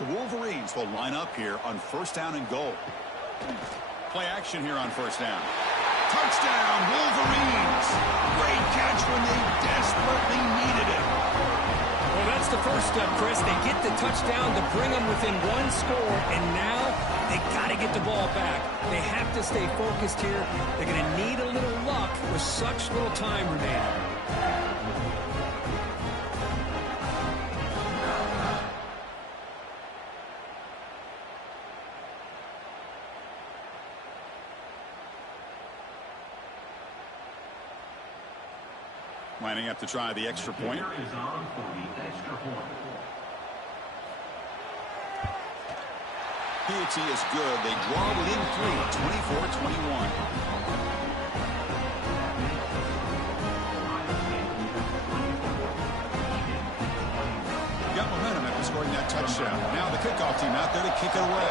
The Wolverines will line up here on first down and goal. Play action here on first down. Touchdown, Wolverines! Great catch when they desperately needed it. Well, that's the first step, Chris. They get the touchdown to bring them within one score, and now they got to get the ball back. They have to stay focused here. They're going to need a little luck with such little time remaining. Lining up to try the extra point. PAT is good. They draw within 3, 24-21. Got momentum after scoring that touchdown. Now the kickoff team out there to kick it away.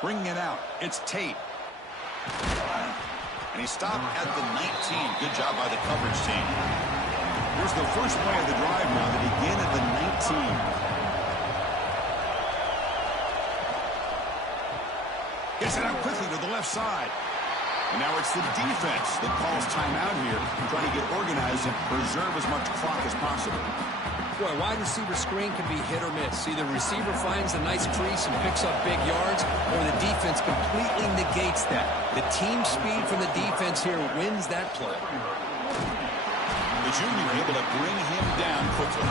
Bringing it out. It's Tate. And he stopped at the 19. Good job by the coverage team. Here's the first play of the drive now to begin at the 19. Gets it out quickly to the left side. And now it's the defense that calls timeout here, trying to get organized and preserve as much clock as possible. Boy, wide receiver screen can be hit or miss. Either receiver finds a nice crease and picks up big yards, or the defense completely negates that. The team speed from the defense here wins that play. The junior able to bring him down quickly.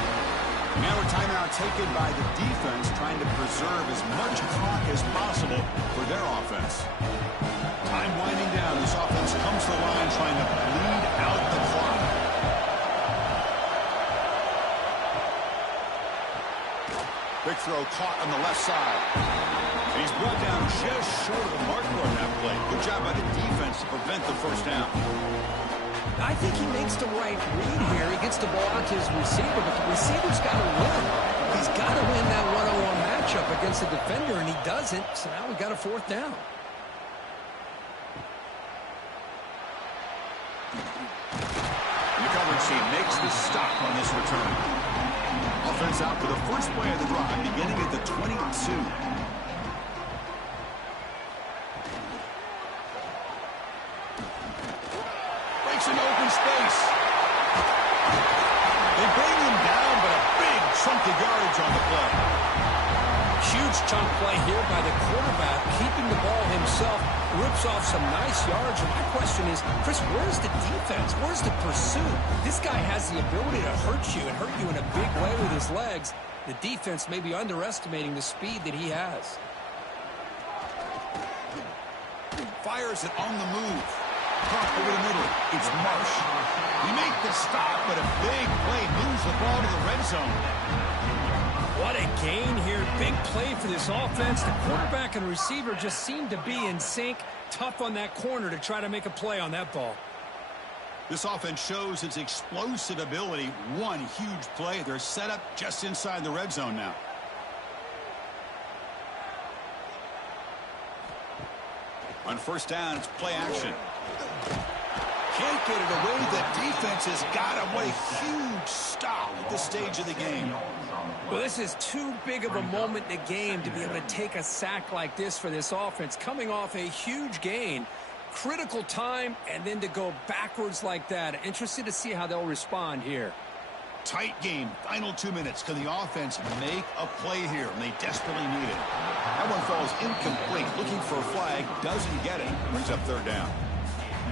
Now a timeout taken by the defense, trying to preserve as much clock as possible for their offense. Time Big throw caught on the left side. And he's brought down just short of the marker on that play. Good job by the defense to prevent the first down. I think he makes the right read here. He gets the ball out to his receiver, but the receiver's got to win. He's got to win that one-on-one matchup against the defender, and he doesn't. So now we got a fourth down. The coverage team makes the stop on this return. Offense out for the first play of the drive, beginning at the 22. Breaks into open space. They bring him down, but a big chunk of yardage on the play. Huge chunk play here by the quarterback, keeping the ball himself, rips off some nice yards. And my question is, Chris, where's the defense? Where's the pursuit? This guy has the ability to hurt you and hurt you in a big way with his legs. The defense may be underestimating the speed that he has. Fires it on the move. Caught over the middle. It's Marsh. We make the stop, but a big play moves the ball to the red zone. What a gain here. Big play for this offense. The quarterback and receiver just seem to be in sync. Tough on that corner to try to make a play on that ball. This offense shows its explosive ability. One huge play. They're set up just inside the red zone now. On first down, it's play action. Can't get it away. The defense has got him. What a huge stop at this stage of the game. Well, this is too big of a moment in the game to be able to take a sack like this for this offense. Coming off a huge gain, critical time, and then to go backwards like that. Interested to see how they'll respond here. Tight game. Final 2 minutes. Can the offense make a play here? And they desperately need it. That one falls incomplete. Looking for a flag. Doesn't get it. Brings up third down.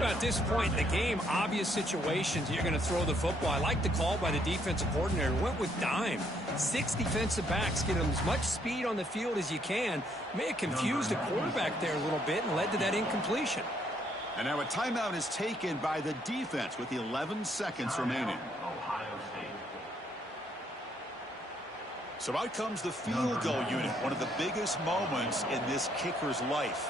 At this point in the game, obvious situations, you're going to throw the football. I like the call by the defensive coordinator. Went with dime. 6 defensive backs. Get them as much speed on the field as you can. May have confused the quarterback there a little bit and led to that incompletion. And now a timeout is taken by the defense with 11 seconds remaining. So out comes the field goal unit, one of the biggest moments in this kicker's life.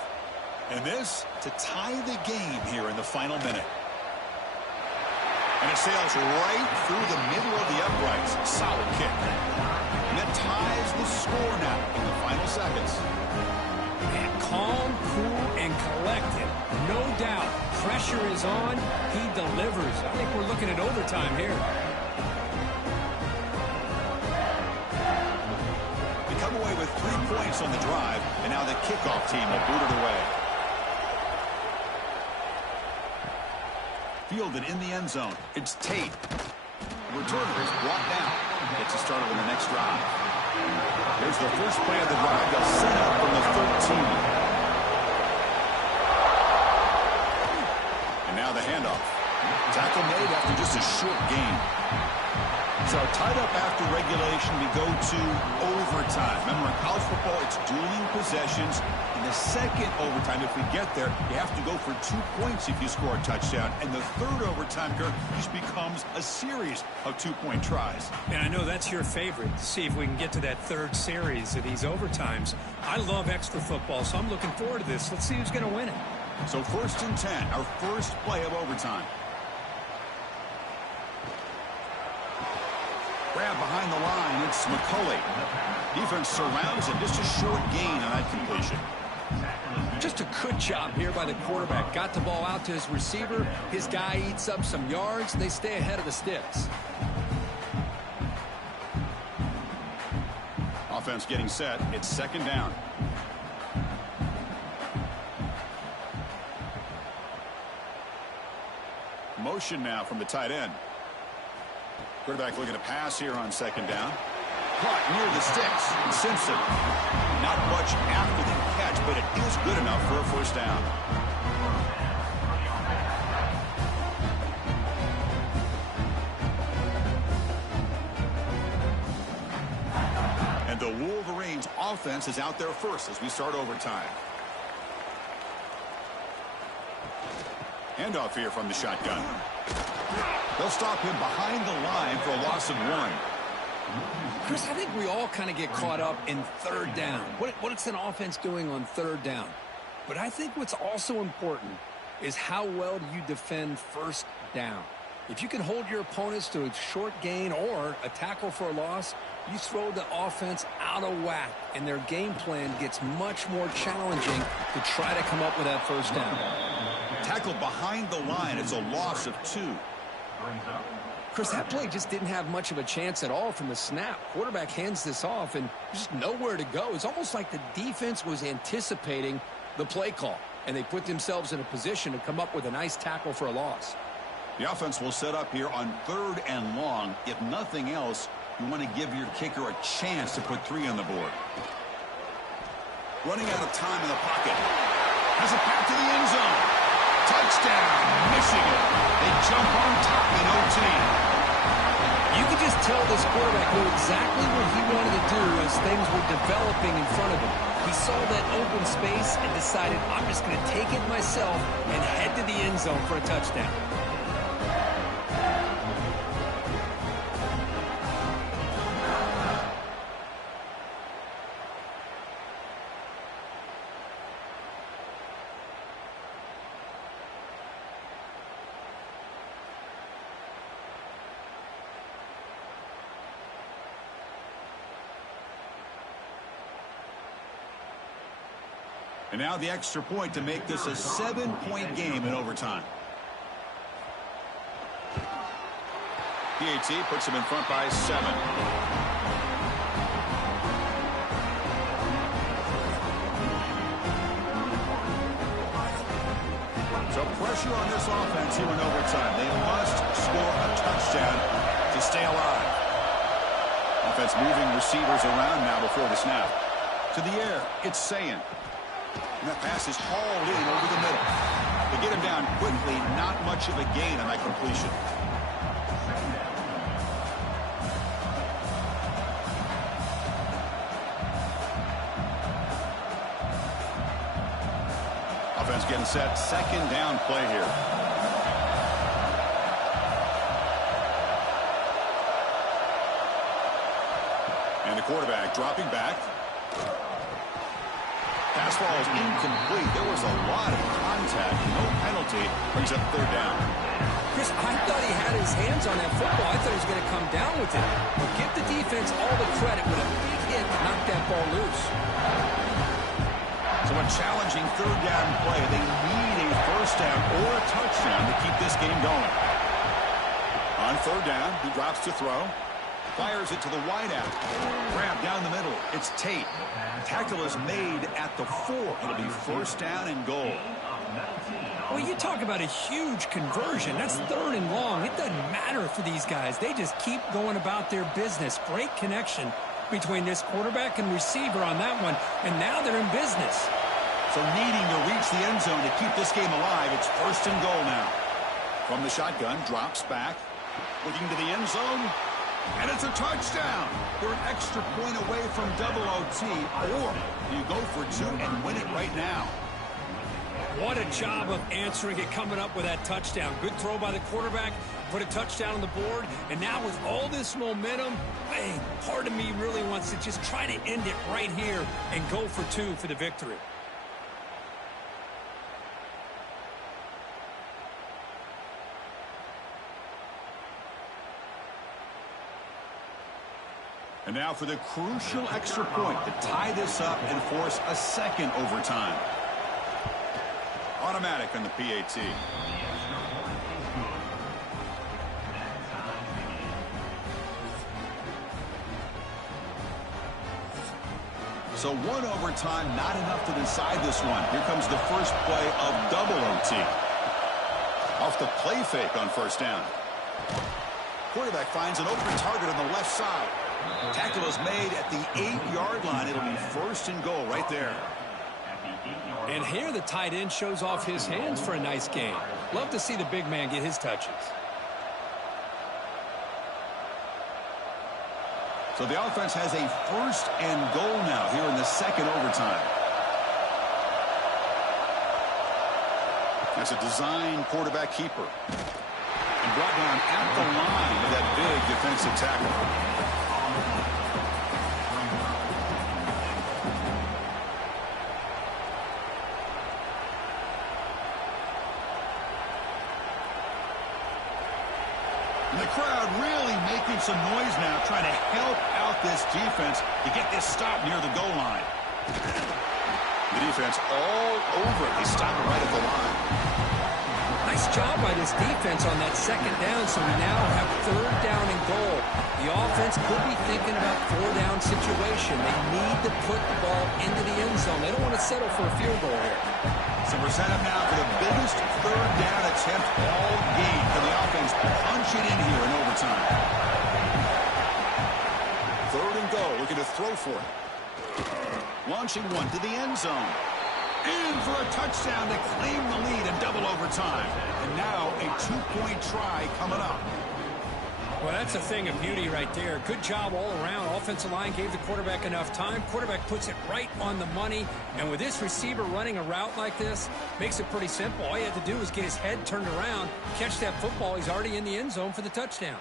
And this to tie the game here in the final minute. And it sails right through the middle of the uprights. Solid kick. And that ties the score now in the final seconds. And calm, cool, and collected. No doubt. Pressure is on. He delivers. I think we're looking at overtime here. They come away with 3 points on the drive, and now the kickoff team will boot it away. Fielded in the end zone. It's Tate. The returner is brought down. Gets us started on the next drive. Here's the first play of the drive. They'll set up from the 13. And now the handoff. Tackle made after just a short gain. So tied up after regulation, we go to overtime. Remember, in college football, it's dueling possessions. In the second overtime, if we get there, you have to go for 2 points if you score a touchdown. And the third overtime, Kirk, just becomes a series of 2-point tries. And I know that's your favorite, to see if we can get to that third series of these overtimes. I love extra football, so I'm looking forward to this. Let's see who's going to win it. So 1st and 10, our first play of overtime. Grab behind the line, it's McCulley. Defense surrounds him, just a short gain on that completion. Just a good job here by the quarterback. Got the ball out to his receiver. His guy eats up some yards. They stay ahead of the sticks. Offense getting set. It's 2nd down. Motion now from the tight end. Quarterback looking to pass here on 2nd down. Caught near the sticks. And Simpson. Not much after the catch, but it is good enough for a first down. And the Wolverines offense is out there first as we start overtime. Handoff here from the shotgun. They'll stop him behind the line for a loss of 1. Chris, I think we all kind of get caught up in third down. What's an offense doing on third down? But I think what's also important is how well do you defend first down. If you can hold your opponents to a short gain or a tackle for a loss, you throw the offense out of whack, and their game plan gets much more challenging to try to come up with that first down. Tackle behind the line. It's a loss of 2. Chris, that play just didn't have much of a chance at all from the snap. Quarterback hands this off, and just nowhere to go. It's almost like the defense was anticipating the play call, and they put themselves in a position to come up with a nice tackle for a loss. The offense will set up here on 3rd and long. If nothing else, you want to give your kicker a chance to put 3 on the board. Running out of time in the pocket. Has it back to the end zone. Touchdown, Michigan. They jump on top in OT. You could just tell this quarterback knew exactly what he wanted to do as things were developing in front of him. He saw that open space and decided, I'm just going to take it myself and head to the end zone for a touchdown. And now the extra point to make this a 7-point game in overtime. PAT puts them in front by 7. So pressure on this offense here in overtime. They must score a touchdown to stay alive. Offense moving receivers around now before the snap. To the air, it's Sayin. And that pass is hauled in over the middle. They get him down quickly. Not much of a gain on that completion. Offense getting set. 2nd down play here. And the quarterback dropping back. Pass ball is incomplete. There was a lot of contact. No penalty. Brings up 3rd down. Chris, I thought he had his hands on that football. I thought he was going to come down with it. But give the defense all the credit with a big hit to knock that ball loose. So a challenging 3rd down play. They need a first down or a touchdown to keep this game going. On 3rd down, he drops to throw. Fires it to the wideout. Grab down the middle. It's Tate. Tackle is made at the 4. It'll be first down and goal. Well, you talk about a huge conversion. That's 3rd and long. It doesn't matter for these guys. They just keep going about their business. Great connection between this quarterback and receiver on that one. And now they're in business. So needing to reach the end zone to keep this game alive. It's first and goal now. From the shotgun, drops back. Looking to the end zone. And it's a touchdown. They're an extra point away from double OT. Or you go for 2 and win it right now. What a job of answering it, coming up with that touchdown. Good throw by the quarterback, put a touchdown on the board, and now with all this momentum, hey, part of me really wants to just try to end it right here and go for 2 for the victory. And now for the crucial extra point to tie this up and force a 2nd overtime. Automatic on the PAT. So 1 overtime, not enough to decide this one. Here comes the first play of double OT. Off the play fake on first down. Quarterback finds an open target on the left side. Tackle is made at the 8-yard line. It'll be first and goal right there. And here the tight end shows off his hands for a nice game. Love to see the big man get his touches. So the offense has a first and goal now here in the 2nd overtime. That's a design quarterback keeper. And brought down at the line with that big defensive tackle. The crowd really making some noise now, trying to help out this defense to get this stop near the goal line. The defense all over it. They stop it right at the line. Nice job by this defense on that second down, so we now have third down and goal. The offense could be thinking about four-down situation. They need to put the ball into the end zone. They don't want to settle for a field goal here. So we're set up now for the biggest third down attempt all game. Can the offense punch it in here in overtime? Third and goal, looking to throw for it. Launching one to the end zone. In for a touchdown to claim the lead in double overtime. And now a two-point try coming up. Well, that's a thing of beauty right there. Good job all around. Offensive line gave the quarterback enough time. Quarterback puts it right on the money. And with this receiver running a route like this, makes it pretty simple. All you have to do is get his head turned around, catch that football. He's already in the end zone for the touchdown.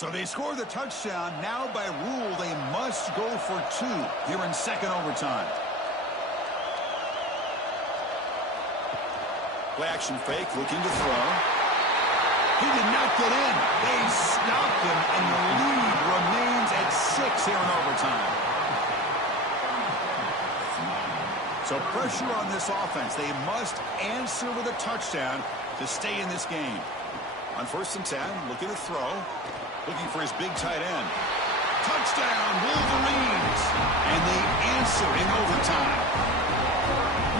So they score the touchdown. Now by rule, they must go for two here in second overtime. Play action fake, looking to throw. He did not get in. They stopped him, and the lead remains at 6 here in overtime. So pressure on this offense. They must answer with a touchdown to stay in this game. On 1st and 10, looking to throw. Looking for his big tight end. Touchdown, Wolverines! And they answer in overtime.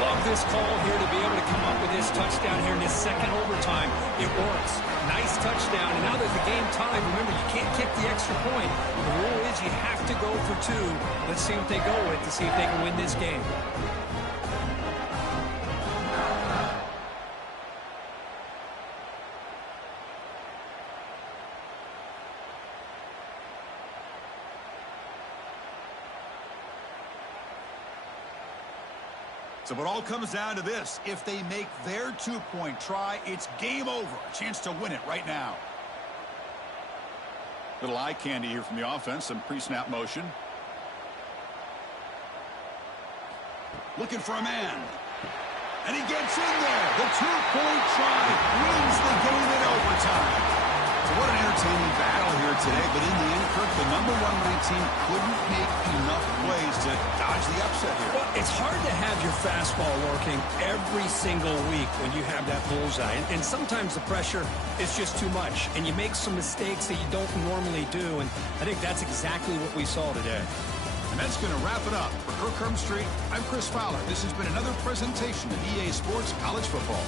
Love this call here to be able to come up with this touchdown here in this second overtime. It works. Nice touchdown. And now that the game tied, remember, you can't kick the extra point. The rule is you have to go for two. Let's see what they go with to see if they can win this game. So it all comes down to this. If they make their two-point try, it's game over. A chance to win it right now. Little eye candy here from the offense. Some pre-snap motion. Looking for a man. And he gets in there. The two-point try wins the game in overtime. So what an entertaining battle here today. But in the end, Kirk, the number one ranked team couldn't make enough plays to dodge the upset here. Well, it's hard to have your fastball working every single week when you have that bullseye. And sometimes the pressure is just too much. And you make some mistakes that you don't normally do. And I think that's exactly what we saw today. And that's going to wrap it up. For Kirk Street, I'm Chris Fowler. This has been another presentation of EA Sports College Football.